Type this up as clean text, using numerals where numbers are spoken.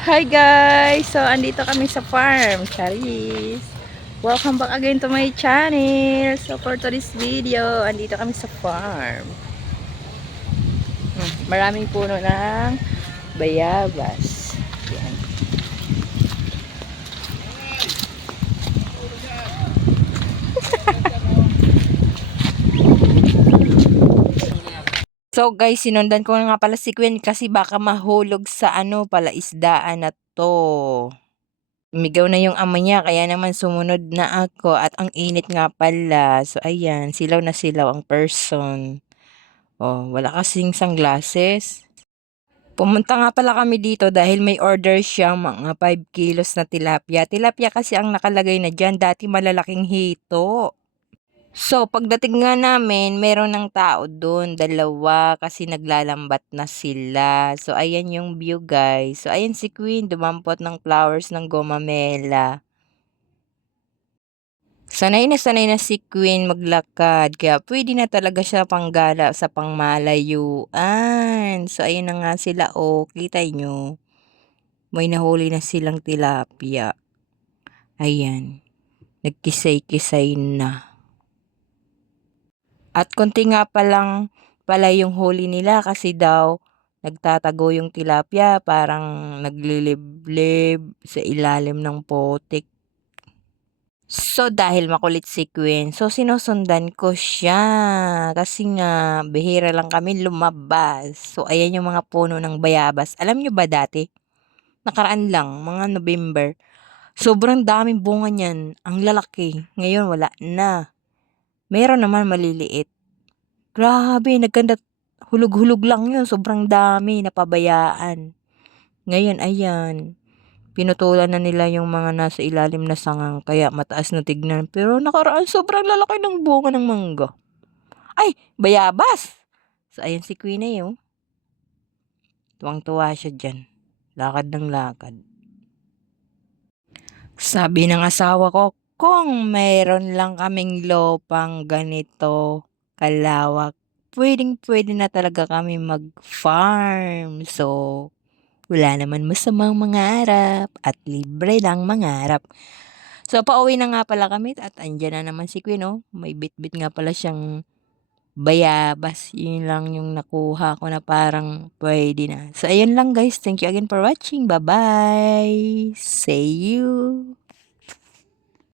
Hi guys! So, andito kami sa farm. Charis! Welcome back again to my channel. So, for today's video, andito kami sa farm. Maraming puno ng bayabas. Yan. So guys, sinundan ko nga pala si Queen kasi baka mahulog sa pala isdaan na to. Umigaw na yung ama niya kaya naman sumunod na ako at ang init nga pala. So ayan, silaw na silaw ang person. Oh, wala kasing sunglasses. Pumunta nga pala kami dito dahil may order siyang mga 5 kilos na tilapia. Tilapia kasi ang nakalagay na dyan, dati malalaking hito. So, pagdating nga namin, meron ng tao doon, dalawa, kasi naglalambat na sila. So, ayan yung view, guys. So, ayan si Queen, dumampot ng flowers ng gomamela. Sanay na si Queen maglakad, kaya pwede na talaga siya panggala sa pangmalayuan. So, ayun na nga sila, oh, kita nyo. May nahuli na silang tilapia. Ayan, nagkisay-kisay na. At konti nga palang pala yung huli nila kasi daw nagtatago yung tilapia, parang nagliliblib sa ilalim ng potik. So, dahil makulit si Queen, so sinusundan ko siya. Kasi nga, bihira lang kami lumabas. So, ayan yung mga puno ng bayabas. Alam nyo ba dati? Nakaraan lang, mga November. Sobrang daming bunga niyan. Ang lalaki. Ngayon, wala na. Meron naman maliliit. Grabe, nagkanda. Hulog-hulog lang yun. Sobrang dami. Napabayaan. Ngayon, ayan. Pinutulan na nila yung mga nasa ilalim na sangang kaya mataas na tignan. Pero nakaraan sobrang lalaki ng bunga ng mangga. Ay, bayabas! So, ayan si Queen eh, oh. Tuwang-tuwa siya dyan. Lakad ng lakad. Sabi ng asawa ko, kung mayroon lang kaming lopang ganito kalawak, pwedeng-pwede na talaga kami mag-farm. So, wala naman masamang mangarap at libre lang mangarap. So, pauwi na nga pala kami at andyan na naman si Queen, oh. May bit-bit nga pala siyang bayabas. Yun lang yung nakuha ko na parang pwede na. So, ayun lang guys. Thank you again for watching. Bye-bye. See you.